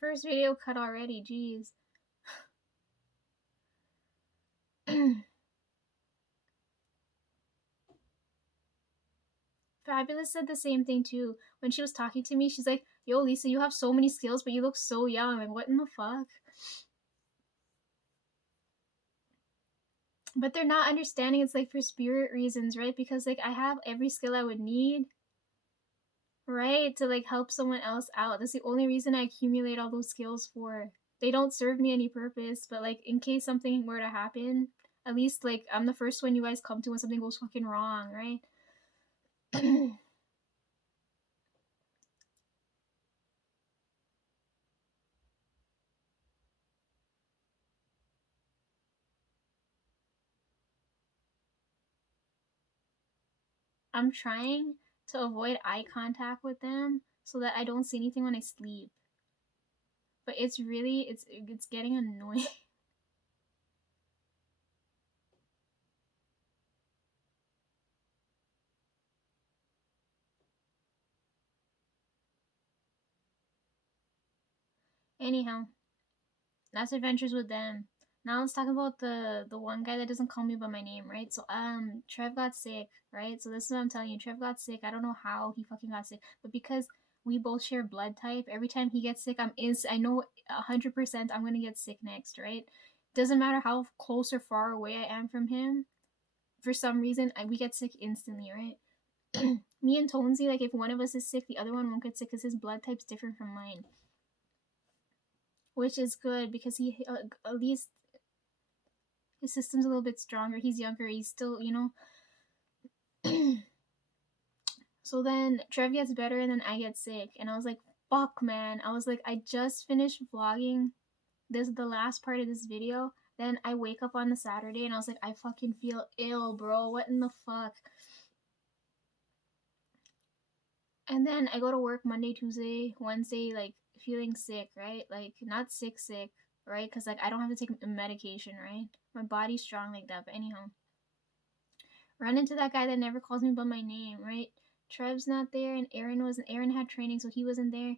First video cut already, jeez. Fabulous said the same thing too. When she was talking to me, she's like, yo, Lisa, you have so many skills, but you look so young. Like, what in the fuck? But they're not understanding it's like for spirit reasons, right? Because like I have every skill I would need, right? To like help someone else out. That's the only reason I accumulate all those skills for. They don't serve me any purpose, but like in case something were to happen, at least like I'm the first one you guys come to when something goes fucking wrong, right? I'm trying to avoid eye contact with them so that I don't see anything when I sleep. But it's really it's getting annoying. Anyhow, that's adventures with them. Now let's talk about the one guy that doesn't call me by my name, right? So Trev got sick, right? So this is what I'm telling you. Trev got sick. I don't know how he fucking got sick, but because we both share blood type, every time he gets sick, I know 100% I'm gonna get sick next, right? Doesn't matter how close or far away I am from him. For some reason, we get sick instantly, right? Me and Tonesy, like if one of us is sick, the other one won't get sick because his blood type's different from mine, which is good because he at least his system's a little bit stronger. He's younger. He's still, So then Trev gets better and then I get sick. And I was like, fuck, man. I was like, I just finished vlogging the last part of this video. Then I wake up on the Saturday and I was like, I fucking feel ill, bro. What in the fuck? And then I go to work Monday, Tuesday, Wednesday, like feeling sick, right? Like not sick, right? Because like I don't have to take medication, right? My body's strong like that. But anyhow, run into that guy that never calls me by my name, right? Trev's not there, and Aaron had training, so he wasn't there.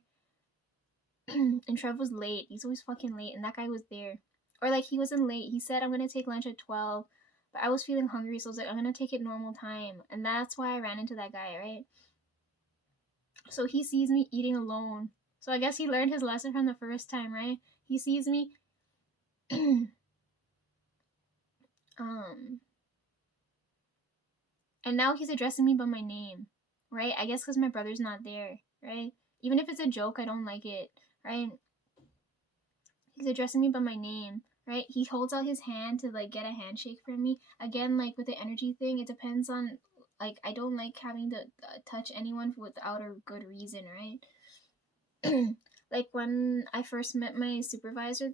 And Trev was late. He's always fucking late, and that guy was there. Or like he wasn't late. He said I'm gonna take lunch at 12, but I was feeling hungry, so I was like I'm gonna take it normal time, and that's why I ran into that guy, right? So he sees me eating alone. So I guess he learned his lesson from the first time, right? He sees me um and now he's addressing me by my name, right? I guess cuz my brother's not there, right? Even if it's a joke, I don't like it, right? He's addressing me by my name, right? He holds out his hand to like get a handshake from me. Again, like with the energy thing, it depends on like I don't like having to touch anyone without a good reason, right? Like when I first met my supervisor,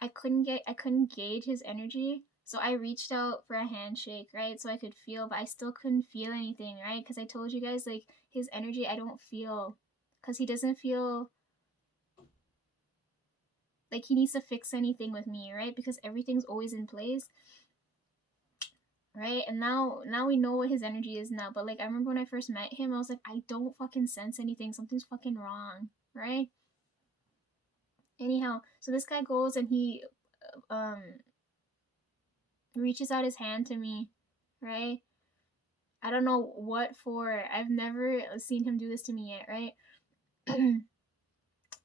I couldn't gauge his energy, so I reached out for a handshake, right? So I could feel, but I still couldn't feel anything, right? Because I told you guys like his energy, I don't feel, because he doesn't feel like he needs to fix anything with me, right? Because everything's always in place, right? And now we know what his energy is now. But like I remember when I first met him, I was like, I don't fucking sense anything. Something's fucking wrong, right? Anyhow, so this guy goes and he um reaches out his hand to me, right? I don't know what for. I've never seen him do this to me yet, right?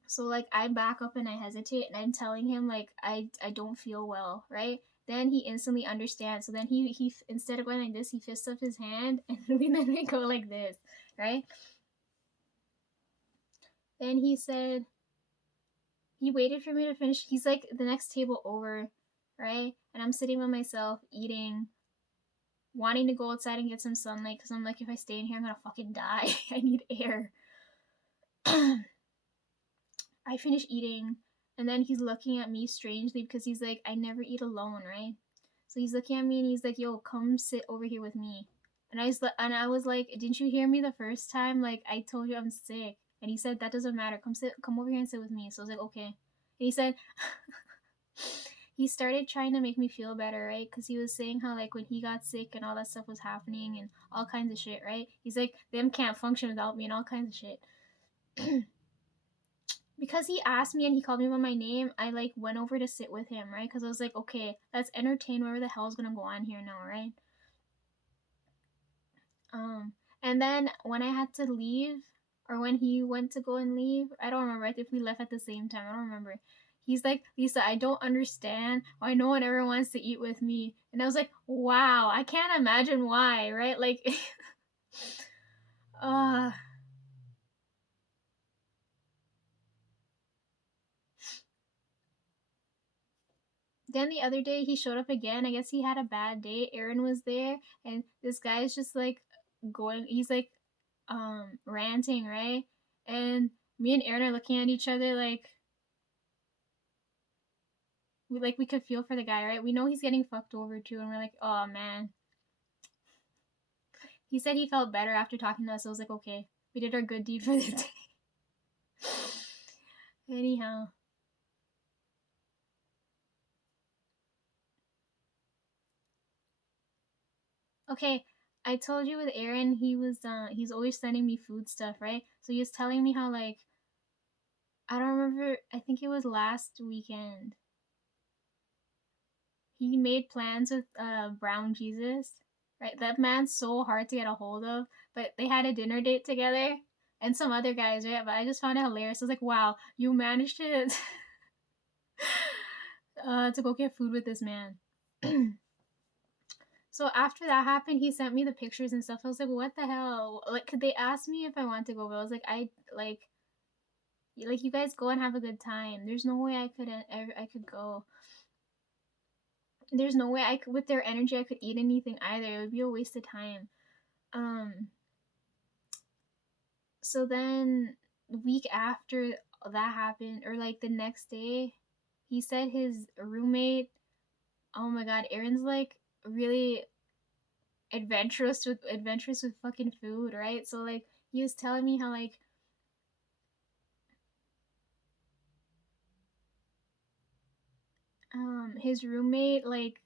So like I back up and I hesitate and I'm telling him like I don't feel well, right? Then he instantly understands. So then he instead of going like this, he fists up his hand and then we go like this, right? Then he said he waited for me to finish. He's like the next table over, right? And I'm sitting by myself eating, wanting to go outside and get some sunlight because I'm like, if I stay in here, I'm gonna fucking die. I need air. I finish eating, and then he's looking at me strangely because he's like, I never eat alone, right? So he's looking at me and he's like, yo, come sit over here with me. And I was like, didn't you hear me the first time? Like I told you I'm sick. And he said that doesn't matter. Come over here and sit with me. So I was like, okay. And he said he started trying to make me feel better, right? Because he was saying how like when he got sick and all that stuff was happening and all kinds of shit, right? He's like, them can't function without me and all kinds of shit. because he asked me and he called me by my name, I like went over to sit with him, right? Because I was like, okay, let's entertain whatever the hell is gonna go on here now, right? Um, and then when I had to leave, or when he went to go and leave, I don't remember if we left at the same time. I don't remember. He's like, Lisa, I don't understand why no one ever wants to eat with me. And I was like, wow, I can't imagine why, right? Like, uh, then the other day he showed up again. I guess he had a bad day. Aaron was there, and this guy is just like he's like ranting, right? And me and Aaron are looking at each other like we could feel for the guy, right? We know he's getting fucked over too, and we're like, oh man. He said he felt better after talking to us. So I was like, okay, we did our good deed for the day. Anyhow. Okay, I told you with Aaron, he's always sending me food stuff, right? So he was telling me how like I don't remember, I think it was last weekend. He made plans with Brown Jesus, right? That man's so hard to get a hold of, but they had a dinner date together and some other guys, right? But I just found it hilarious. I was like, wow, you managed to go get food with this man. So after that happened, he sent me the pictures and stuff. I was like, what the hell? Like, could they ask me if I want to go? But I was like, like you guys go and have a good time. There's no way I could go. There's no way I could, with their energy, I could eat anything either. It would be a waste of time. Um. So then, the week after that happened, or like the next day, he said his roommate. Oh my God, Aaron's like really adventurous with fucking food, right? So like he was telling me how like his roommate like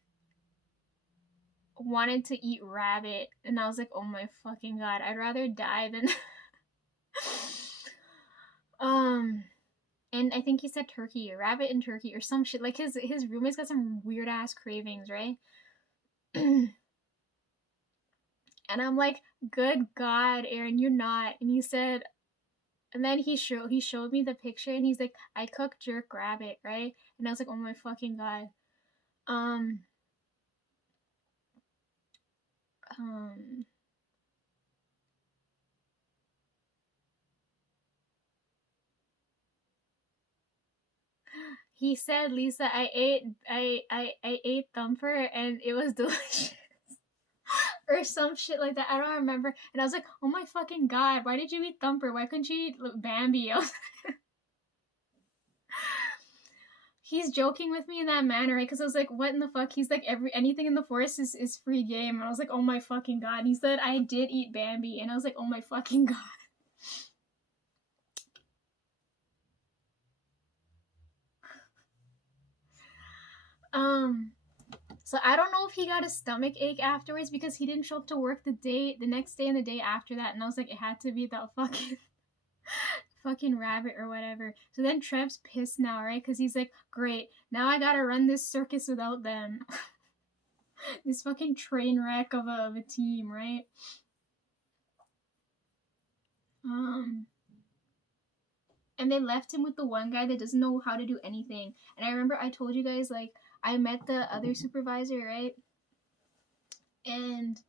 wanted to eat rabbit, and I was like, oh my fucking God, I'd rather die than um and I think he said turkey, rabbit and turkey or some shit. Like his roommate's got some weird ass cravings, right? And I'm like, good God, Aaron, you're not. And he said, and then he showed me the picture, and he's like, I cook jerk rabbit, right? And I was like, oh my fucking God. Um, um, he said, Lisa, I ate thumper and it was delicious. Or some shit like that. I don't remember. And I was like, oh my fucking God, why did you eat thumper? Why couldn't you eat Bambi? He's joking with me in that manner, right? Because I was like, what in the fuck? He's like, anything in the forest is free game. And I was like, oh my fucking God. And he said, I did eat Bambi. And I was like, oh my fucking God. Um, so I don't know if he got a stomach ache afterwards because he didn't show up to work the next day and the day after that. And I was like, it had to be that fucking rabbit or whatever. So then Trev's pissed now, right? Because he's like, great, now I gotta run this circus without them. This fucking train wreck of a team, right? Um, and they left him with the one guy that doesn't know how to do anything. And I remember I told you guys, like, I met the other supervisor, right? And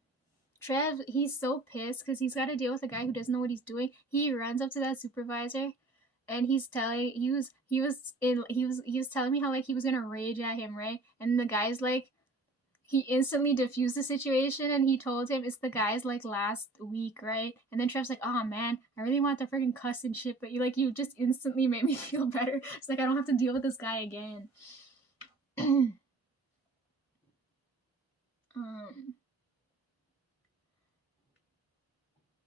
Trev, he's so pissed because he's got to deal with a guy who doesn't know what he's doing. He runs up to that supervisor, and he was telling me how like he was gonna rage at him, right? And the guy's like, he instantly diffused the situation, and he told him it's the guy's like last week, right? And then Trev's like, oh man, I really want to freaking cuss and shit, but you just instantly made me feel better. It's like I don't have to deal with this guy again. um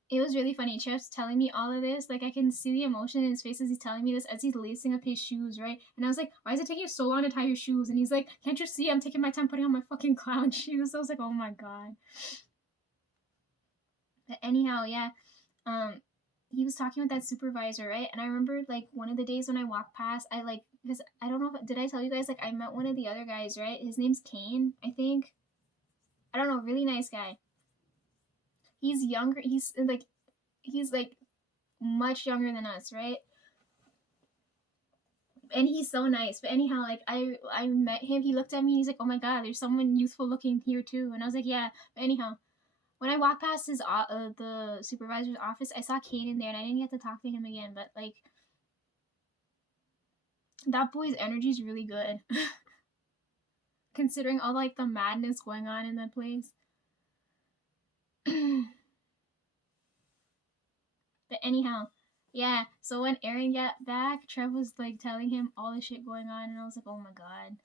it was really funny. Chef's telling me all of this. Like, I can see the emotion in his face as he's telling me this, as he's lacing up his shoes, right? And I was like, why is it taking you so long to tie your shoes? And he's like, can't you see I'm taking my time putting on my fucking clown shoes? I was like, oh my God. But anyhow, yeah. Um, he was talking with that supervisor, right? And I remember like one of the days when I walked past, I like, because I don't know if, did I tell you guys, like I met one of the other guys, right? His name's Kane, I think. I don't know, really nice guy. He's younger, he's like much younger than us, right? And he's so nice. But anyhow, like I met him, he looked at me, he's like, oh my god, there's someone youthful looking here too. And I was like, yeah. But anyhow, when I walked past his the supervisor's office, I saw Kane in there, and I didn't get to talk to him again. But like, that boy's energy is really good, considering all like the madness going on in that place. But anyhow, yeah. So when Aaron got back, Trev was like telling him all the shit going on, and I was like, oh my god.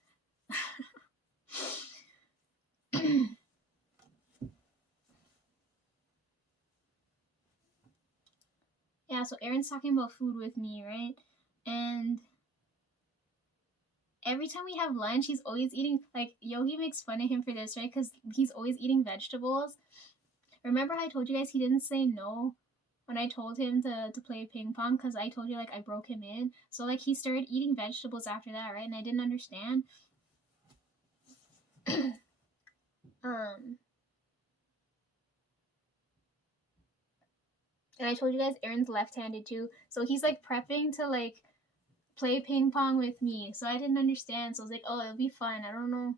Yeah, so Aaron's talking about food with me, right? And every time we have lunch, he's always eating, like, Yogi makes fun of him for this, right? Because he's always eating vegetables. Remember how I told you guys he didn't say no when I told him to play ping pong? Because I told you, like, I broke him in. So, like, he started eating vegetables after that, right? And I didn't understand. And I told you guys Aaron's left-handed too. So he's, like, prepping to, like, play ping pong with me. So I didn't understand. So I was like, oh, it'll be fun. I don't know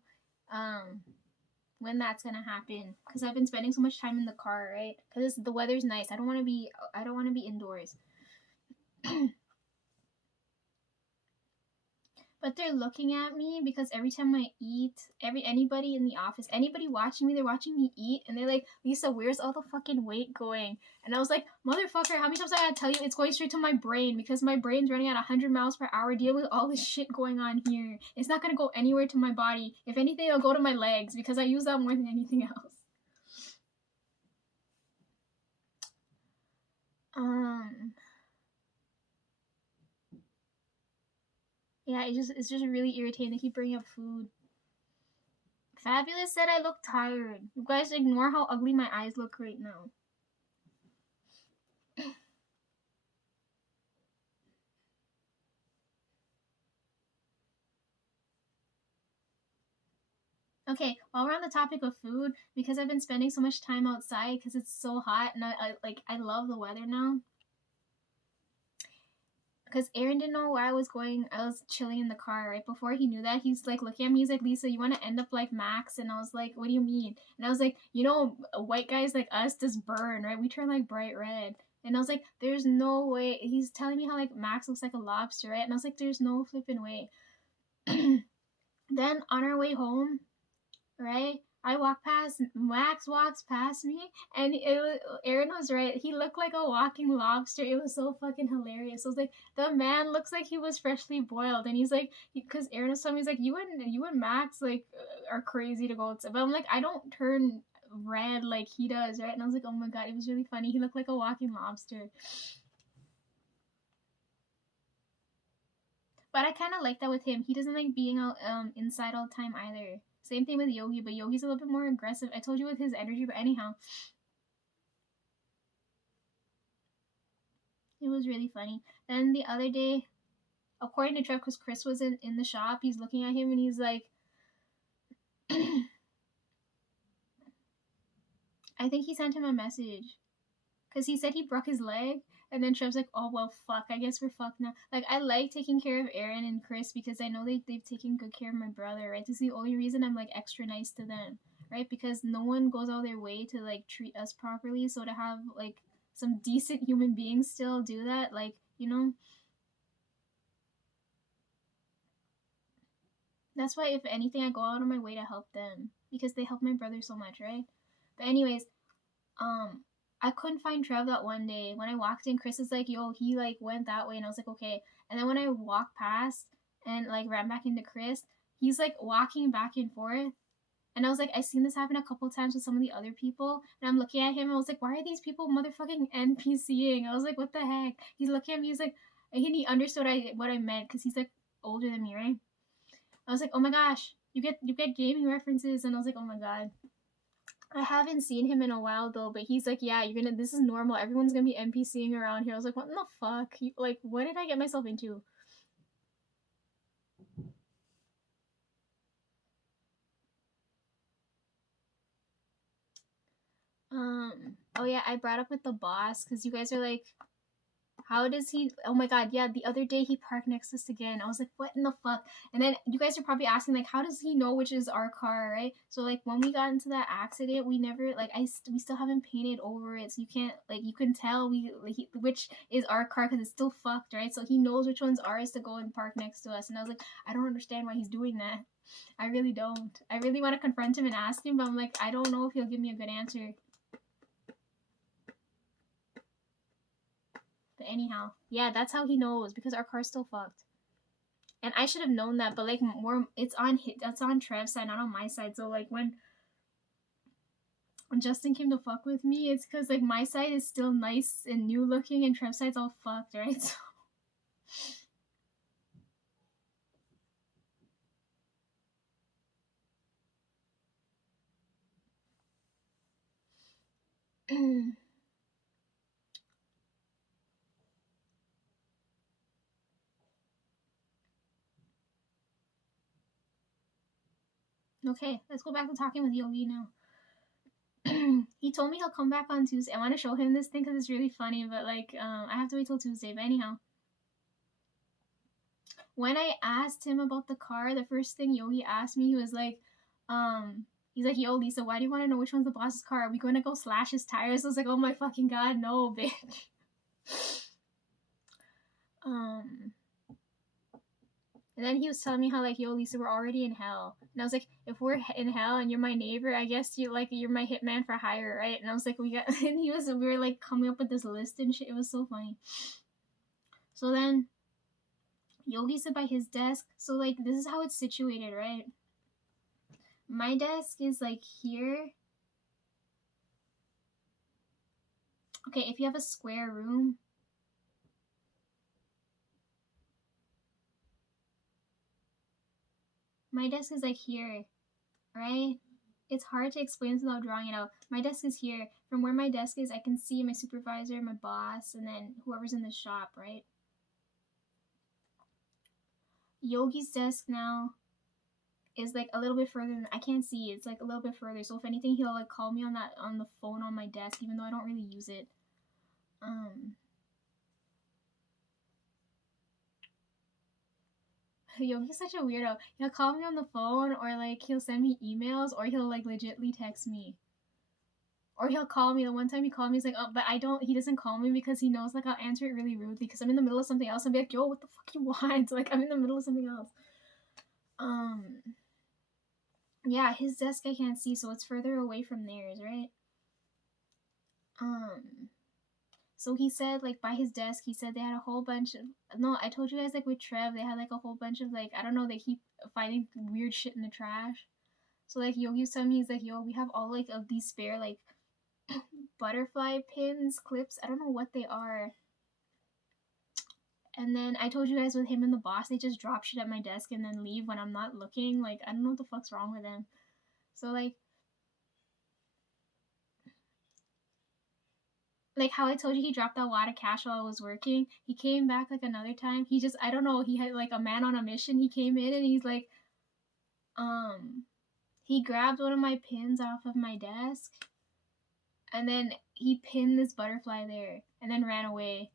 when that's gonna happen, because I've been spending so much time in the car, right? Because the weather's nice. I don't want to be indoors. But they're looking at me because every time I eat, anybody in the office, anybody watching me, they're watching me eat, and they're like, Lisa, where's all the fucking weight going? And I was like, motherfucker, how many times I gotta tell you it's going straight to my brain, because my brain's running at 100 miles per hour dealing with all this shit going on here. It's not gonna go anywhere to my body. If anything, it'll go to my legs, because I use that more than anything else. Yeah, it's just really irritating. They keep bringing up food. Fabulous said I look tired. You guys ignore how ugly my eyes look right now. Okay, while we're on the topic of food, because I've been spending so much time outside because it's so hot, and I love the weather now. Because Aaron didn't know where I was going. I was chilling in the car, right? Before he knew that, he's like looking at me. He's like, Lisa, you want to end up like Max? And I was like, what do you mean? And I was like, you know, white guys like us just burn, right? We turn like bright red. And I was like, there's no way. He's telling me how like Max looks like a lobster, right? And I was like, there's no flipping way. Then on our way home, right? I walk past, Max walks past me, and Aaron was right. He looked like a walking lobster. It was so fucking hilarious. I was like, the man looks like he was freshly boiled, and he's like, because Aaron was telling me, he's like, you and Max like are crazy to go outside, but I'm like, I don't turn red like he does, right? And I was like, oh my god, it was really funny. He looked like a walking lobster. But I kind of like that with him. He doesn't like being out inside all the time either. Same thing with Yogi, but Yogi's a little bit more aggressive. I told you with his energy, but anyhow. It was really funny. Then the other day, according to Trev, because Chris was in the shop, he's looking at him and he's like, I think he sent him a message. Because he said he broke his leg. And then Trev's like, oh, well, fuck. I guess we're fucked now. Like, I like taking care of Aaron and Chris because I know they've taken good care of my brother, right? This is the only reason I'm, like, extra nice to them, right? Because no one goes out their way to, like, treat us properly. So to have, like, some decent human beings still do that, like, you know? That's why, if anything, I go out of my way to help them. Because they help my brother so much, right? But anyways, I couldn't find Trev that one day. When I walked in, Chris was like, yo, he like went that way, and I was like, okay. And then when I walked past and like ran back into Chris, he's like walking back and forth. And I was like, I've seen this happen a couple times with some of the other people. And I'm looking at him, and I was like, why are these people motherfucking NPCing? I was like, what the heck? He's looking at me, he's like, and he understood what I meant, because he's like older than me, right? I was like, oh my gosh, you get gaming references, and I was like, oh my god. I haven't seen him in a while though, but he's like, yeah, you're gonna. This is normal. Everyone's gonna be NPCing around here. I was like, what in the fuck? Like, what did I get myself into? Oh yeah, I brought up with the boss because you guys are like, how does he? Oh my god, yeah. The other day he parked next to us again. I was like, what in the fuck? And then you guys are probably asking like, how does he know which is our car, right? So like when we got into that accident, we never like we still haven't painted over it, so you can't like you can tell which is our car because it's still fucked, right? So he knows which one's ours to go and park next to us. And I was like, I don't understand why he's doing that. I really don't. I really want to confront him and ask him, but I'm like, I don't know if he'll give me a good answer. But anyhow, yeah, that's how he knows because our car's still fucked. And I should have known that, but like more, that's on Trev's side, not on my side. So like when Justin came to fuck with me, it's because like my side is still nice and new looking, and Trev's side's all fucked, right? So okay, let's go back to talking with Yogi now. He told me he'll come back on Tuesday. I want to show him this thing because it's really funny, but like I have to wait till Tuesday. But anyhow, when I asked him about the car, the first thing Yogi asked me, he was like, he's like, yo, Lisa, why do you want to know which one's the boss's car? Are we going to go slash his tires? I was like, oh my fucking god, no, bitch. Um, and then he was telling me how like, yo, Lisa, we're already in hell. And I was like, if we're in hell and you're my neighbor, I guess you're my hitman for hire, right? And I was like, we were like coming up with this list and shit. It was so funny. So then Yogi's by his desk. So like, this is how it's situated, right? My desk is like here. Okay, if you have a square room, my desk is like here, right? It's hard to explain without drawing it out. My desk is here. From where my desk is, I can see my supervisor, my boss, and then whoever's in the shop, right? Yogi's desk now is like a little bit further than I can't see. It's like a little bit further. So if anything, he'll like call me on the phone on my desk, even though I don't really use it. Yogi's such a weirdo. He'll call me on the phone, or like he'll send me emails, or he'll like legitly text me. Or he'll call me. The one time he called me, he's like, oh, but he doesn't call me because he knows like I'll answer it really rudely because I'm in the middle of something else. I'll be like, yo, what the fuck you want? Like, I'm in the middle of something else. Yeah, his desk I can't see, so it's further away from theirs, right? So he said, like, by his desk, he said they had a whole bunch of. No, I told you guys, like, with Trev, they had, like, a whole bunch of, like, I don't know, they keep finding weird shit in the trash. So, like, Yogi was telling me, he's like, yo, we have all, like, of these spare, like, butterfly pins, clips. I don't know what they are. And then I told you guys with him and the boss, they just drop shit at my desk and then leave when I'm not looking. Like, I don't know what the fuck's wrong with them. So, like how I told you he dropped a lot of cash while I was working. He came back like another time. He just I don't know, he had like a man on a mission. He came in and he's like, he grabbed one of my pins off of my desk and then he pinned this butterfly there and then ran away.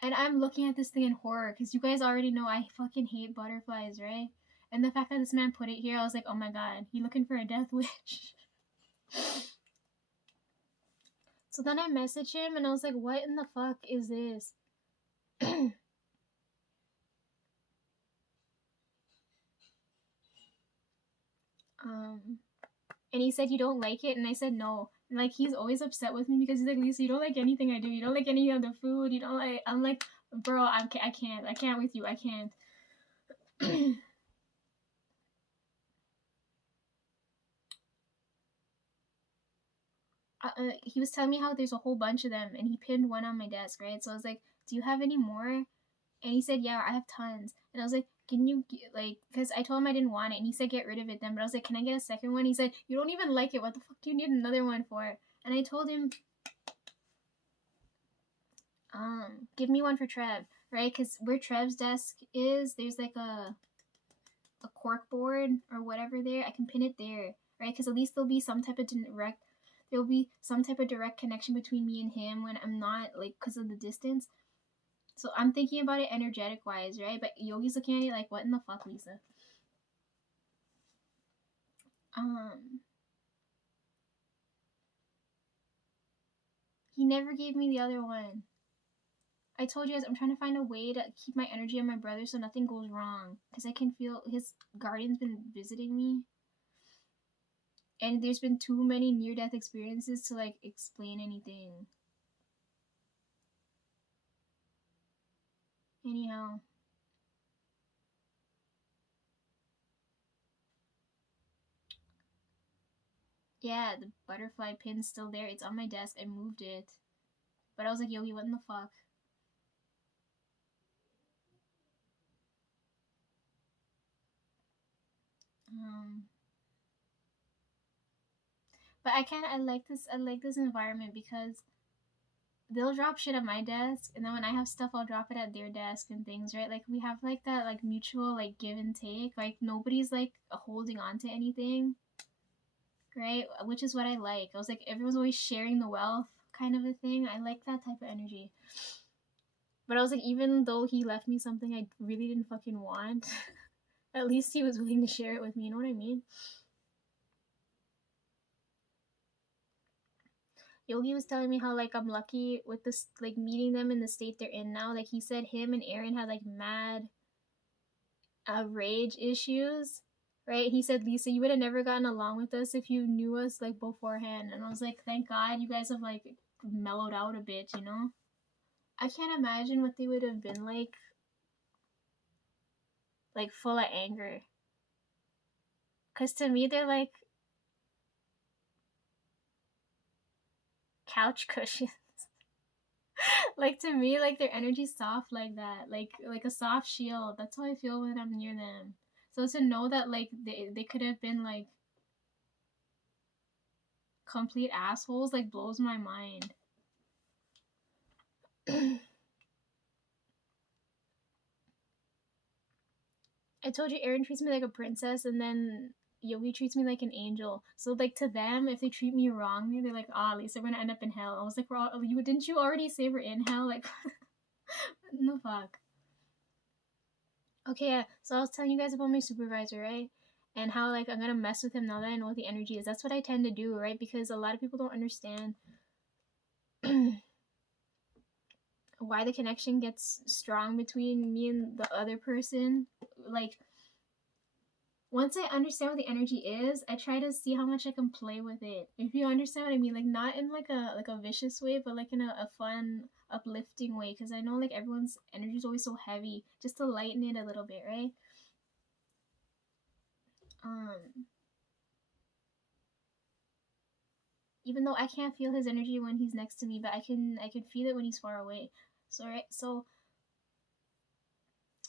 And I'm looking at this thing in horror because you guys already know I fucking hate butterflies, right? And the fact that this man put it here, I was like, oh my god, he looking for a death wish. So then I messaged him and I was like, what in the fuck is this? And he said, you don't like it? And I said, no. And like, he's always upset with me because he's like, Lisa, you don't like anything I do. You don't like any of the food. You don't like, I'm like, bro, I can't with you. I can't. He was telling me how there's a whole bunch of them and he pinned one on my desk, right? So I was like, do you have any more? And he said, yeah, I have tons. And I was like, can you, like, because I told him I didn't want it. And he said, get rid of it then. But I was like, can I get a second one? He said, you don't even like it. What the fuck do you need another one for? And I told him, give me one for Trev, right? Because where Trev's desk is, there's like a cork board or whatever there. I can pin it there, right? Because at least there'll be some type of direct connection between me and him when I'm not, like, because of the distance. So I'm thinking about it energetic wise, right? But Yogi's looking at it like, what in the fuck, Lisa? He never gave me the other one. I told you guys I'm trying to find a way to keep my energy on my brother so nothing goes wrong. Because I can feel his guardian's been visiting me. And there's been too many near-death experiences to, like, explain anything. Anyhow. Yeah, the butterfly pin's still there. It's on my desk. I moved it. But I was like, Yogi, what in the fuck? But I like this environment because they'll drop shit at my desk, and then when I have stuff, I'll drop it at their desk and things, right? Like, we have, like, that, like, mutual, like, give and take. Like, nobody's, like, holding on to anything, right? Which is what I like. I was like, everyone's always sharing the wealth kind of a thing. I like that type of energy. But I was like, even though he left me something I really didn't fucking want, at least he was willing to share it with me. You know what I mean? Yogi was telling me how, like, I'm lucky with this, like, meeting them in the state they're in now. Like, he said him and Aaron had, like, mad rage issues, right? He said, Lisa, you would have never gotten along with us if you knew us, like, beforehand. And I was like, thank God you guys have, like, mellowed out a bit, you know? I can't imagine what they would have been like, full of anger. Because to me, they're like couch cushions. Like, to me, like, their energy's soft like that, like a soft shield. That's how I feel when I'm near them. So to know that, like, they could have been, like, complete assholes, like, blows my mind. I told you Aaron treats me like a princess, and then Yogi treats me like an angel. So, like, to them, if they treat me wrongly, they're like, "Ah, Lisa, we're gonna end up in hell." I was like, "You didn't you already say we're in hell? Like, no fuck." Okay, yeah. So I was telling you guys about my supervisor, right? And how, like, I'm gonna mess with him now that I know what the energy is. That's what I tend to do, right? Because a lot of people don't understand why the connection gets strong between me and the other person. Like, once I understand what the energy is, I try to see how much I can play with it. If you understand what I mean, like, not in, like, a vicious way, but, like, in a fun, uplifting way. Because I know, like, everyone's energy is always so heavy, just to lighten it a little bit, right? Um, even though I can't feel his energy when he's next to me, but I can feel it when he's far away. So, right, so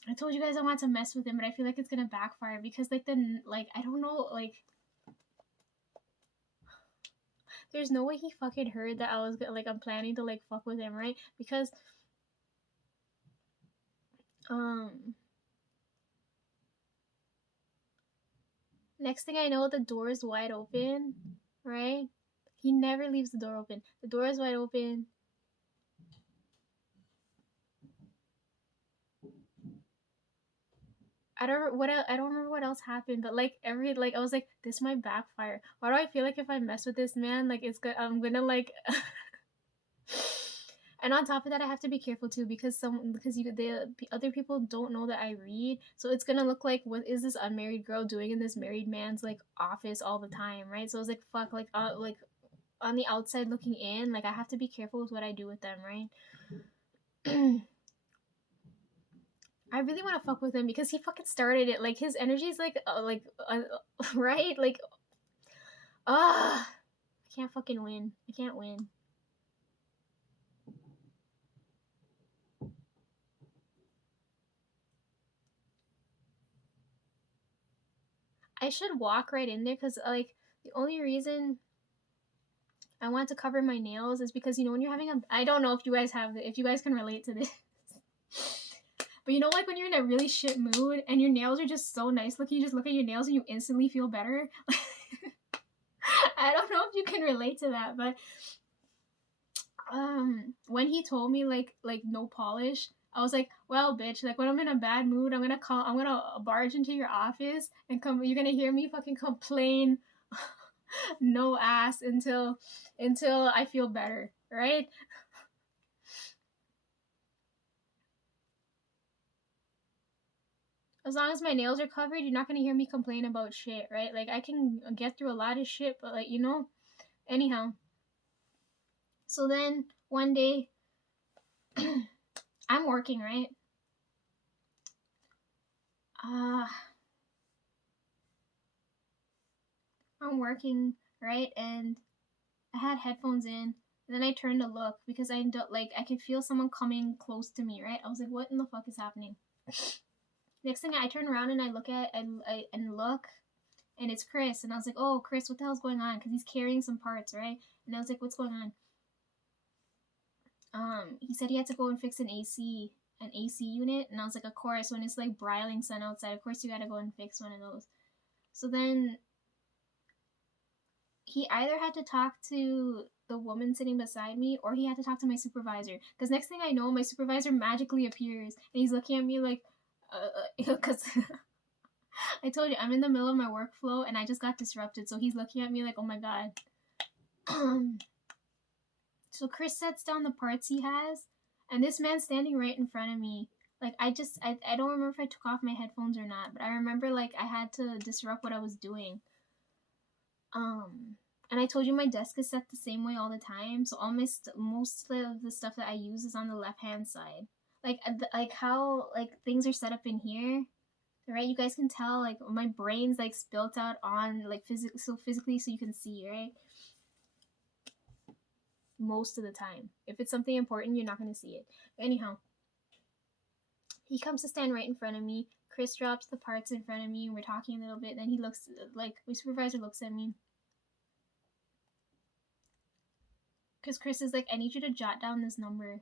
I told you guys I want to mess with him, but I feel like it's gonna backfire because, like, I don't know, like, there's no way he fucking heard that I was, like, I'm planning to, like, fuck with him, right? Because um next thing I know, the door is wide open, right? He never leaves the door open. The door is wide open. I don't remember what else happened, but, like, I was like, this might backfire. Why do I feel like if I mess with this man, like, I'm gonna, like, and on top of that, I have to be careful too because the other people don't know that I read, so it's gonna look like, what is this unmarried girl doing in this married man's, like, office all the time, right? So I was like, fuck, like on the outside looking in, like, I have to be careful with what I do with them, right? I really want to fuck with him because he fucking started it. Like, his energy is right? Like, I can't fucking win. I can't win. I should walk right in there because like the only reason I want to cover my nails is because when you're having a, I don't know if you guys have if you guys can relate to this. But like when you're in a really shit mood and your nails are just so nice looking, you just look at your nails and you instantly feel better. I don't know if you can relate to that, but when he told me like no polish, I was like, well, bitch, like when I'm in a bad mood, I'm gonna barge into your office and you're gonna hear me fucking complain no ass until I feel better, right? As long as my nails are covered, you're not gonna hear me complain about shit, right? Like I can get through a lot of shit, but like anyhow. So then one day I'm working, right? I'm working, right? And I had headphones in. And then I turned to look because I could feel someone coming close to me, right? I was like, what in the fuck is happening? Next thing I turn around and I look and it's Chris, and I was like, oh, Chris, what the hell's going on? Because he's carrying some parts, right? And I was like, what's going on? He said he had to go and fix an AC unit, and I was like, of course, when it's like broiling sun outside, of course you gotta go and fix one of those. So then he either had to talk to the woman sitting beside me or he had to talk to my supervisor. Because next thing I know, my supervisor magically appears and he's looking at me like, because I told you I'm in the middle of my workflow and I just got disrupted. So he's looking at me like, oh my god. So Chris sets down the parts he has, and this man's standing right in front of me. Like I don't remember if I took off my headphones or not, but I remember like I had to disrupt what I was doing. And I told you my desk is set the same way all the time, so most of the stuff that I use is on the left hand side. Like how like things are set up in here, right? You guys can tell like my brain's like spilt out on like physically, so you can see, right? Most of the time, if it's something important, you're not gonna see it. But anyhow, he comes to stand right in front of me. Chris drops the parts in front of me, and we're talking a little bit. Then he looks like my supervisor looks at me. Because Chris is like, I need you to jot down this number.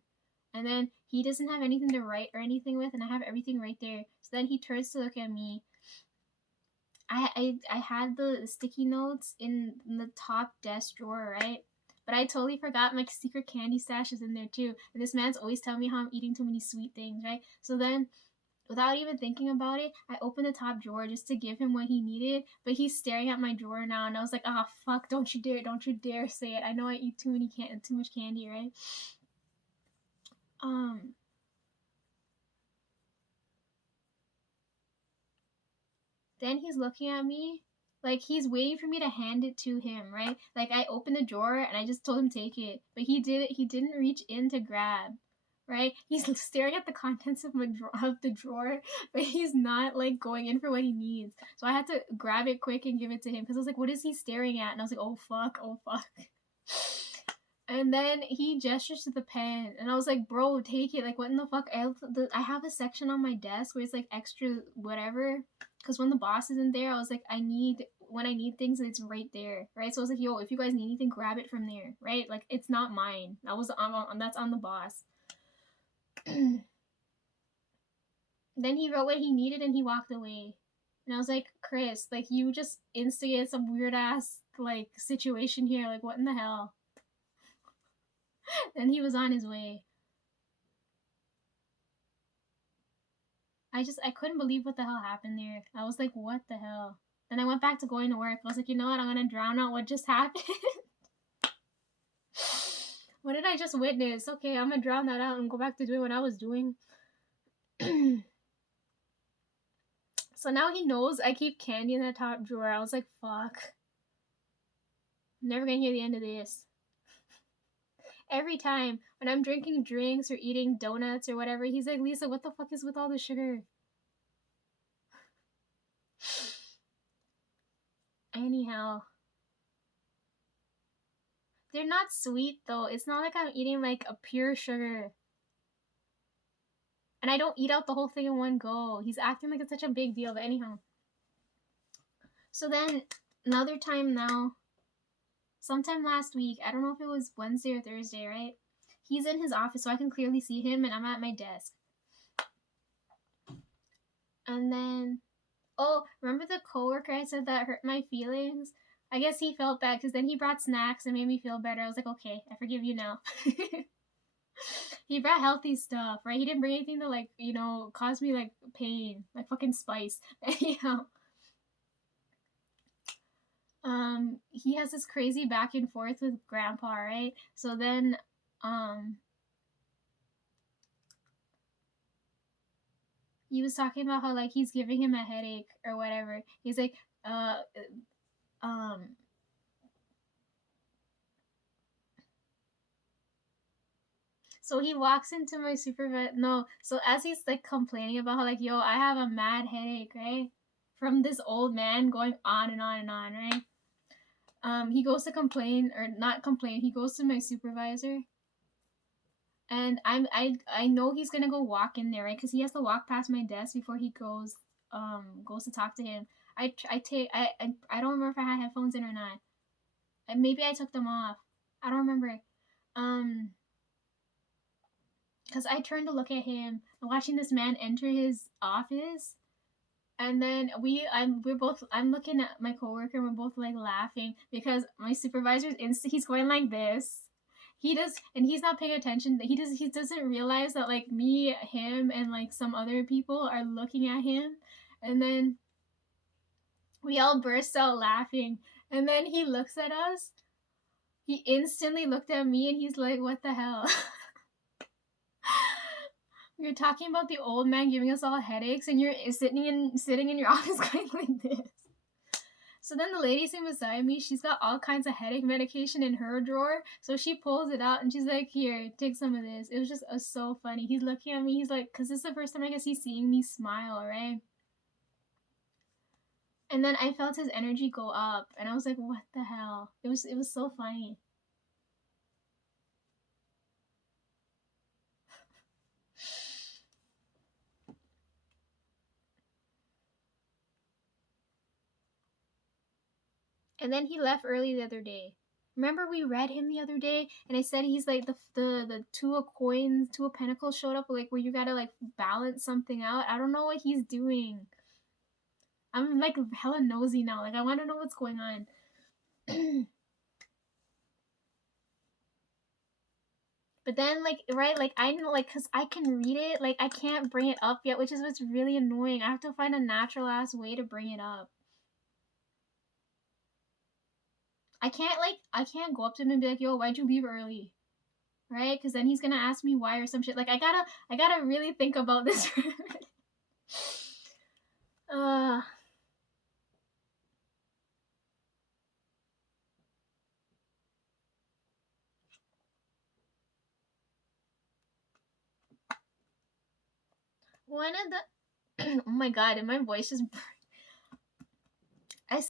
And then he doesn't have anything to write or anything with, and I have everything right there. So then he turns to look at me. I had the sticky notes in the top desk drawer, right? But I totally forgot my secret candy stash is in there too. And this man's always telling me how I'm eating too many sweet things, right? So then, without even thinking about it, I opened the top drawer just to give him what he needed. But he's staring at my drawer now, and I was like, "Ah, oh, fuck! Don't you dare say it! I know I eat too much candy, right?" Then he's looking at me like he's waiting for me to hand it to him, right? Like I opened the drawer and I just told him take it, but he didn't reach in to grab, right? He's staring at the contents of the drawer, but he's not like going in for what he needs. So I had to grab it quick and give it to him because I was like, what is he staring at? And I was like, oh fuck. And then he gestures to the pen, and I was like, bro, take it. Like, what in the fuck? I have a section on my desk where it's like extra whatever. Because when the boss isn't there, I was like, when I need things, it's right there, right? So I was like, yo, if you guys need anything, grab it from there, right? Like, it's not mine. That's on the boss. Then he wrote what he needed and he walked away. And I was like, Chris, like, you just instigated some weird ass, like, situation here. Like, what in the hell? Then he was on his way. I couldn't believe what the hell happened there. I was like, what the hell? Then I went back to going to work. I was like, you know what? I'm gonna drown out what just happened. What did I just witness? Okay, I'm gonna drown that out and go back to doing what I was doing. So now he knows I keep candy in the top drawer. I was like, fuck. I'm never gonna hear the end of this. Every time when I'm drinking drinks or eating donuts or whatever, he's like, Lisa, what the fuck is with all the sugar? Anyhow. They're not sweet though. It's not like I'm eating like a pure sugar. And I don't eat out the whole thing in one go. He's acting like it's such a big deal, but anyhow. So then another time now, sometime last week, I don't know if it was Wednesday or Thursday, right? He's in his office so I can clearly see him, and I'm at my desk. And then, oh, remember the coworker I said that hurt my feelings? I guess he felt bad because then he brought snacks and made me feel better. I was like, okay, I forgive you now. He brought healthy stuff, right? He didn't bring anything that, like, you know, cause me, like, pain, like fucking spice. Anyhow, he has this crazy back and forth with grandpa, right? So then, he was talking about how, like, he's giving him a headache or whatever. He's like, um, so he walks into my supervisor. No, so as he's like complaining about how, like, yo, I have a mad headache, right? From this old man going on and on and on, right? He goes to complain, or not complain. He goes to my supervisor, and I know he's gonna go walk in there, right? Because he has to walk past my desk before he goes to talk to him. I don't remember if I had headphones in or not. Maybe I took them off. I don't remember. Um, because I turned to look at him, watching this man enter his office, and then I'm looking at my coworker, and we're both like laughing because my supervisor's he's going like this. He does, and he's not paying attention. He doesn't realize that, like, me, him, and like some other people are looking at him, and then we all burst out laughing. And then he looks at us. He instantly looked at me, and he's like, "What the hell?" We are talking about the old man giving us all headaches, and you're sitting in your office going like this. So then the lady sitting beside me, she's got all kinds of headache medication in her drawer. So she pulls it out and she's like, "Here, take some of this." It was just so funny. He's looking at me. He's like, because this is the first time I guess he's seeing me smile, right? And then I felt his energy go up, and I was like, "What the hell?" It was so funny. And then he left early the other day. Remember we read him the other day, and I said he's like the two of coins, two of pentacles showed up, like where you gotta like balance something out. I don't know what he's doing. I'm like hella nosy now. Like I want to know what's going on. But then, like, right, like I know, like, cause I can read it, like I can't bring it up yet, which is what's really annoying. I have to find a natural ass way to bring it up. I can't go up to him and be like, "Yo, why'd you leave early?" Right? Because then he's gonna ask me why or some shit. Like I gotta really think about this. uh One of the oh my god, and my voice just